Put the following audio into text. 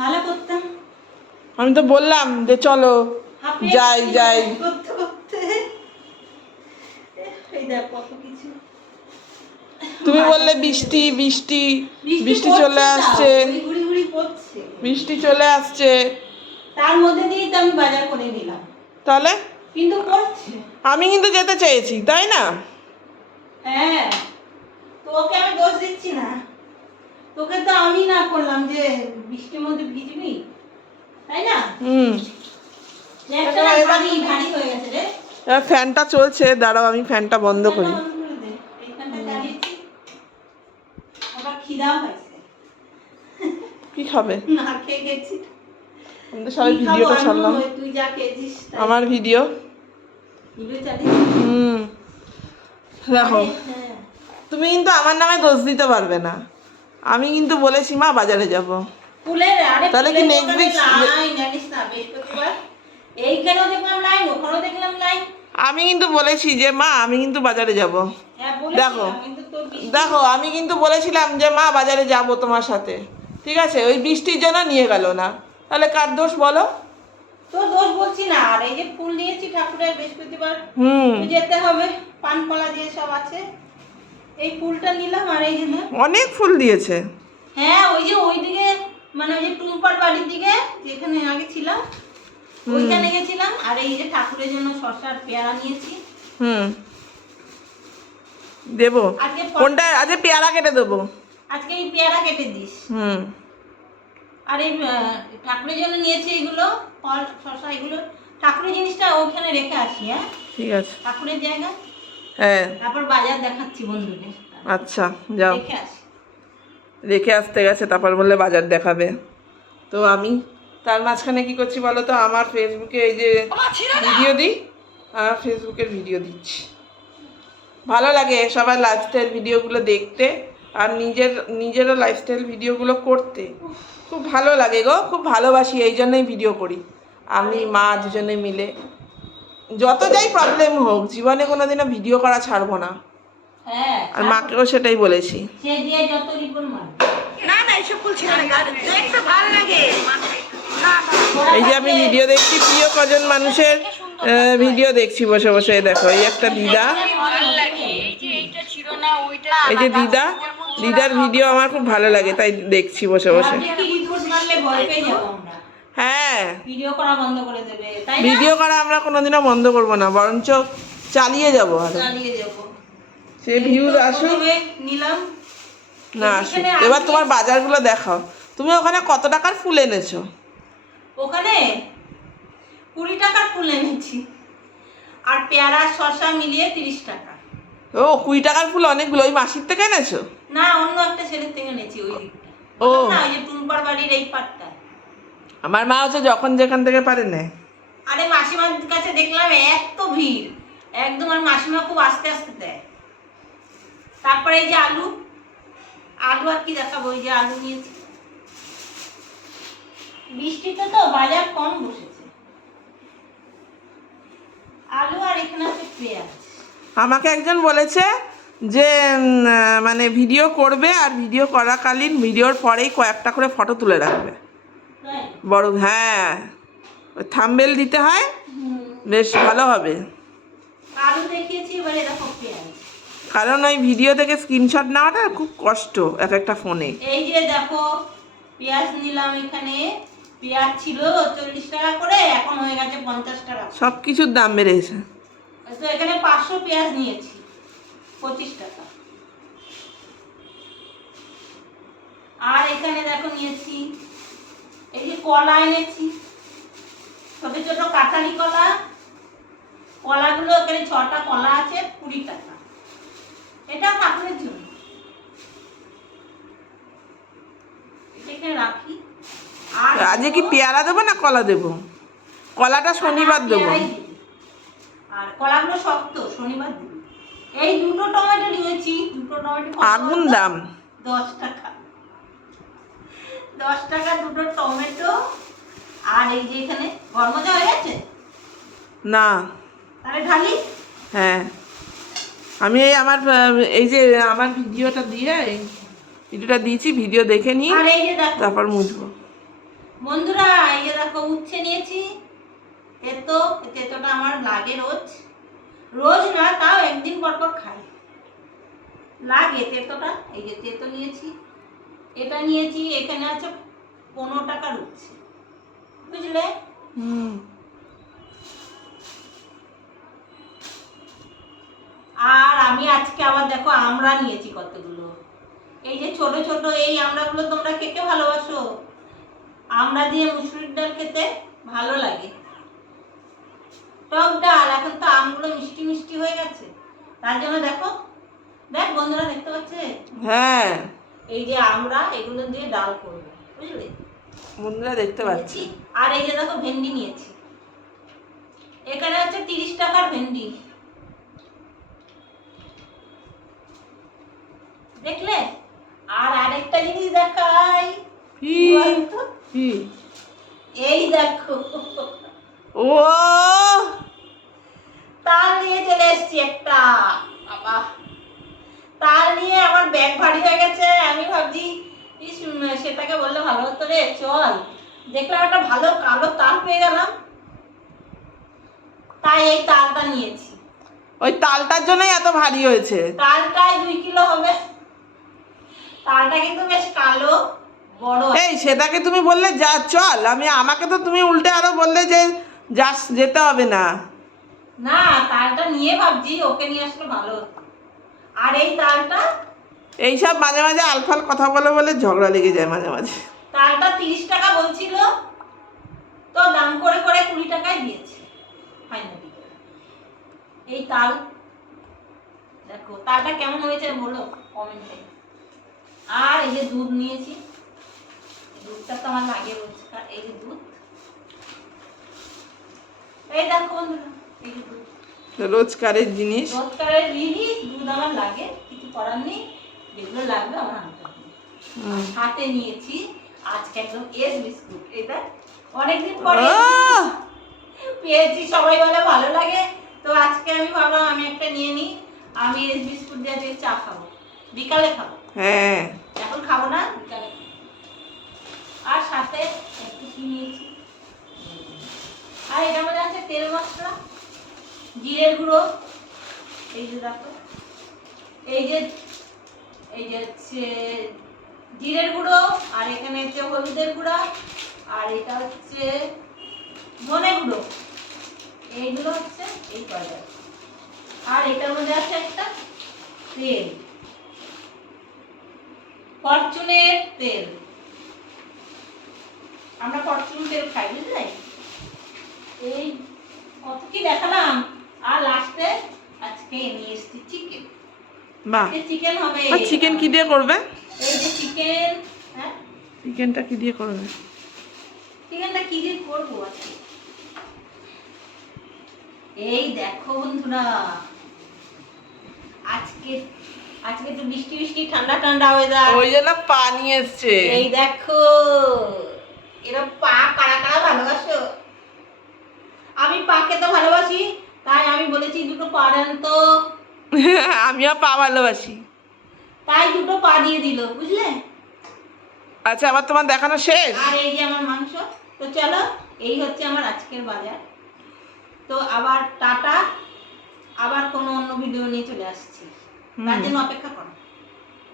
ভালো করতাম। আমি তো বললাম যে চলো যাই যাই। করতে করতে এই দেখ কত কিছু। তুমি বললে বৃষ্টি বৃষ্টি বৃষ্টি চলে আসছে, বৃষ্টি চলে আসছে, তার মধ্যে দিয়ে তো আমি বাজার করে নিলাম। তাহলে কিন্তু করছে আমি কিন্তু যেতে চেয়েছি, তাই না? হ্যাঁ, তোকে আমি দোষ দিচ্ছি না, তোকে তো আমি না করলাম যে বৃষ্টির মধ্যে ভিজবি, তাই না? ভারী ভারী হয়ে গেছে রে। এবার ফ্যানটা চলছে, দাঁড়াও আমি ফ্যানটা বন্ধ করি। কি খাবে? না খেয়ে গেছি। আমি তো সবাই ভিডিওটা ছাড়লাম, তুই যা খেয়েছিস আমার ভিডিও। দেখো তুমি কিন্তু আমার নামে দোষ দিতে পারবে না, আমি কিন্তু বলেছি মা বাজারে যাব। তাহলে কি নেক্সট উইক এইখানেও দেখলাম লাইন, ওখানেও দেখলাম লাইন। আমি কিন্তু বলেছি যে মা আমি কিন্তু বাজারে যাব। দেখো দেখো আমি কিন্তু বলেছিলাম যে মা বাজারে যাব তোমার সাথে, ঠিক আছে? ওই বৃষ্টির জন্য নিয়ে গেল না, তাহলে কার দোষ বলো? তোর দোষ বলছি না। আর এই যে ফুল নিয়েছি ঠাকুরের, বৃহস্পতিবার যেতে হবে, পান কলা দিয়ে সব আছে, এই ফুলটা নিলাম। আর এই যে অনেক ফুল দিয়েছে। হ্যাঁ, ওই যে ওইদিকে মানে ওই যে টুম্পার বাড়ির দিকে যেখানে আগে ছিলাম ওইখানে গেছিলাম। আর এই যে ঠাকুরের জন্য শসা আর পেয়ারা নিয়েছি। দেবো কোনটা? আজকে পেয়ারা কেটে দেবো, আজকে এই পেয়ারা কেটে দিস। আর এই ঠাকুরের জন্য নিয়েছি এইগুলো ফল শসা, এগুলো ঠাকুরের জিনিসটা ওখানে রেখে আসি। হ্যাঁ ঠিক আছে, ঠাকুরের জায়গা। হ্যাঁ তারপর বাজার দেখাচ্ছি বন্ধুদের। আচ্ছা যাও, রেখে আসি। রেখে আসতে গেছে, তারপর বললে বাজার দেখাবে। তো আমি তার মাঝখানে কি করছি বলো তো? আমার ফেসবুকে এই যে ভিডিও দিই, আমার ফেসবুকের ভিডিও দিচ্ছি। ভালো লাগে সবার লাইফস্টাইল ভিডিওগুলো দেখতে, আর নিজেরও লাইফস্টাইল ভিডিওগুলো করতে খুব ভালো লাগে গো, খুব ভালোবাসি, এই জন্যই ভিডিও করি। আমি মা দুজনে মিলে যত যাই প্রবলেম হোক জীবনে কোনোদিনও ভিডিও করা ছাড়বো না। হ্যাঁ, আর মাকেও সেটাই বলেছি। সে দিয়ে যত রিপন মার না না এসব বলছি না, দেখতে ভালো লাগে। এই যে আমি ভিডিও দেখছি, প্রিয় কজন মানুষের ভিডিও দেখছি বসে বসে। দেখো এই একটা দিদা, এই যে দিদা, দিদার ভিডিও আমার খুব ভালো লাগে, তাই দেখছি বসে বসে। হ্যাঁ, ভিডিও করা আমরা কোনোদিনও বন্ধ করবো না, বরঞ্চ চালিয়ে যাবো। আর সে ভিউজ আসুক না আসুক। এবার তোমার বাজারগুলো দেখাও। তুমি ওখানে কত টাকার ফুল এনেছো? ওখানে 20 টাকার ফুল এনেছি, আর পেয়ারা শসা মিলিয়ে 30 টাকা। ও 20 টাকার ফুল অনেকগুলো। ওই মাসির থেকে এনেছো? না, অন্য একটা ছেলের থেকে এনেছি ওই দিকটা। ও না, ওই যে টুম্পার বাড়ির এই পাটটা। আমার মা হচ্ছে যখন যেখান থেকে পারে নেয়। আরে মাসিমার কাছে দেখলাম এত ভিড় একদম, আর মাসিমা খুব আস্তে আস্তে দেয়। তারপরে এই যে আলু, আলু আর কি দেখাবো, ওই যে আলু নিয়েছি। বৃষ্টিতে তো বাজার কম বসেছে। আলু আর এখানে আছে পেঁয়াজ। আমাকে একজন বলেছে যে মানে ভিডিও করবে, আর ভিডিও করাকালীন ভিডিওর পরেই কয়েকটা করে ফটো তুলে রাখবে বড়। হ্যাঁ, ওই থাম্বনেল দিতে হয়, বেশ ভালো হবে। আলু দেখিয়েছি, এবারে দেখো পেঁয়াজ। কারণ ওই ভিডিও থেকে স্ক্রিনশট নেওয়াটা খুব কষ্ট এক একটা ফোনে। এই যে দেখো পেঁয়াজ নিলাম, এখানে পেঁয়াজ ছিল 40 টাকা করে, এখন হয়ে গেছে 50 টাকা। সব কিছুর দাম বেড়েছে। তো এখানে 500 পেঁয়াজ নিয়েছি 25 টাকা। আর এখানে দেখো নিয়েছি এই যে কলা এনেছি, ছোট ছোট কাঁঠালি কলা। কলাগুলো এখানে 6টা কলা আছে, 20 টাকা। এটা ঠাকুরের জন্য, এখানে রাখি। আর আজকে কি পেয়ারা দেবো না কলা দেবো? কলাটা শনিবার দেবো। আর কলাগুলো শক্ত, শনিবার দেবো। এই দুটো টমেটো নিয়েছি, দুটো টমেটো আগুন দাম 10 টাকা। 10 টাকা দুটো টমেটো। আর এই যে এখানে গরম মজা হয়ে গেছে না, তাহলে ঢালি। হ্যাঁ, আমি এই আমার এই যে আমার ভিডিওটা দিয়ে, এই ভিডিওটা দিয়েছি, ভিডিও দেখে নিই, আর এই যে দেখো তারপর মুছবো। বন্ধুরা এই যে দেখো উচ্ছে নিয়েছি, তেতো, তেতোটা আমার লাগে রোজ, রোজ না তাও একদিন পর পর খাই, লাগে তেতোটা। এই যে তেতো নিয়েছি, এটা নিয়েছি, এখানে আছে 15 টাকার উচ্ছে, বুঝলে। হুম। আর আমি আজকে আবার দেখো আমড়া নিয়েছি কতগুলো, এই যে ছোট ছোট এই আমড়াগুলো তোমরা কে কে ভালোবাসো? আমড়া দিয়ে মুসুরির ডাল খেতে ভালো লাগে, টক ডাল। এখন তো আমগুলো মিষ্টি মিষ্টি হয়ে গেছে, তার জন্য দেখো, দেখ বন্ধুরা দেখতে পাচ্ছে, হ্যাঁ এই যে আমরা এগুলো দিয়ে ডাল করবো, বুঝলে। বন্ধুরা দেখতে পাচ্ছি। আর এই যে দেখো ভেন্ডি নিয়েছি, এখানে হচ্ছে 30 টাকার ভেন্ডি, দেখলে। আর আরেকটা জিনিস দেখাই, কি? কি বলতো? কি? এই দেখো ও তাল নিয়ে চলে এসেছি একটা, বাবা তাল নিয়ে আমার ব্যাগ ভারী হয়ে গেছে। আমি ভাবছি ইস, সেটাকে বললে ভালো হতো রে, চল, দেখলাম একটা ভালো কালো তাল পেয়ে গেলাম, তাই এই তালটা নিয়েছি। ওই তালটার জন্যই এত ভারী হয়েছে। তালটাই 2 কিলো হবে, তালটা কিন্তু বেশ কালো বড়। এই সেটাকে তুমি বললে যা চল, আমাকে তো তুমি উল্টে আরো বললে যে যাস, যেতে হবে না। না তালটা নিয়ে ভাবছি ওকে নিয়ে আসলে ভালো হতো। আর এই তালটা, এইসব মাঝে মাঝে আলফাল কথা বলে বলে ঝগড়া লেগে যায় মাঝে মাঝে। তালটা 30 টাকা বলছিল, তো দাম করে করে 20 টাকায় দিয়েছে ফাইনালি। এই তাল দেখো, তালটা কেমন হয়েছে বলো কমেন্টে। আর এই যে দুধ নিয়েছি, দুধটা তো আমার লাগে রোজকার, এই যে দুধ, এই দেখো বন্ধুরা, এই যে দুধ, রোজকারের জিনিস। রোজকারের জিনিস, দুধ আমার লাগে, কিছু করার নেই, যেগুলো লাগবে আমার আনতে হবে। হাতে নিয়েছি আজকে একদম এস বিস্কুট, এটা অনেকদিন পরে আহ! পেয়েছি, সবাই বলে ভালো লাগে, তো আজকে আমি ভাবলাম আমি একটা নিয়ে নিই। আমি এস বিস্কুট দিয়ে চা খাবো, বিকালে খাবো, হ্যাঁ এখন খাবো না, বিকালে খাবো। আর সাথে একটু কি নিয়েছি, আর এটার মধ্যে আছে তেল মশলা, জিরের গুঁড়ো, এই যে দেখো, এই যে হচ্ছে জিরের গুঁড়ো, আর এখানে হচ্ছে হলুদের গুঁড়া, আর এটা হচ্ছে ধনে গুঁড়ো, এইগুলো হচ্ছে এই কয়টা। আর এটার মধ্যে আছে একটা তেল, ফরচুনের তেল, আমরা ফরচুন তেল খাই, বুঝলে। এই কত কি দেখালাম, আর লাস্টে আজকে নিয়ে এসেছি চিকেন। বাহ, চিকেন হবে। আর চিকেন কি দিয়ে করবে? এই যে চিকেন, হ্যাঁ চিকেনটা কি দিয়ে করবে? চিকেনটা কি দিয়ে করবো আজকে, এই দেখো বন্ধুরা, আজকে আজকে একটু বৃষ্টি বৃষ্টি ঠান্ডা ঠান্ডা ওয়েদার, ওই জন্য পানি এসছে। এই দেখো এরা পা কারা কারা ভালোবাসো। আমি পা খেতে ভালোবাসি, তাই আমি বলেছি দুটো পা দেন তো, আমিও পা ভালোবাসি। তাই দুটো পা দিয়ে দিল, বুঝলে। আচ্ছা, আবার তোমার দেখানো শেষ? আর এই যে আমার মাংস। তো চলো, এই হচ্ছে আমার আজকের বাজার। তো আবার টাটা, আবার কোনো অন্য ভিডিও নিয়ে চলে আসছি, তার জন্য অপেক্ষা করো।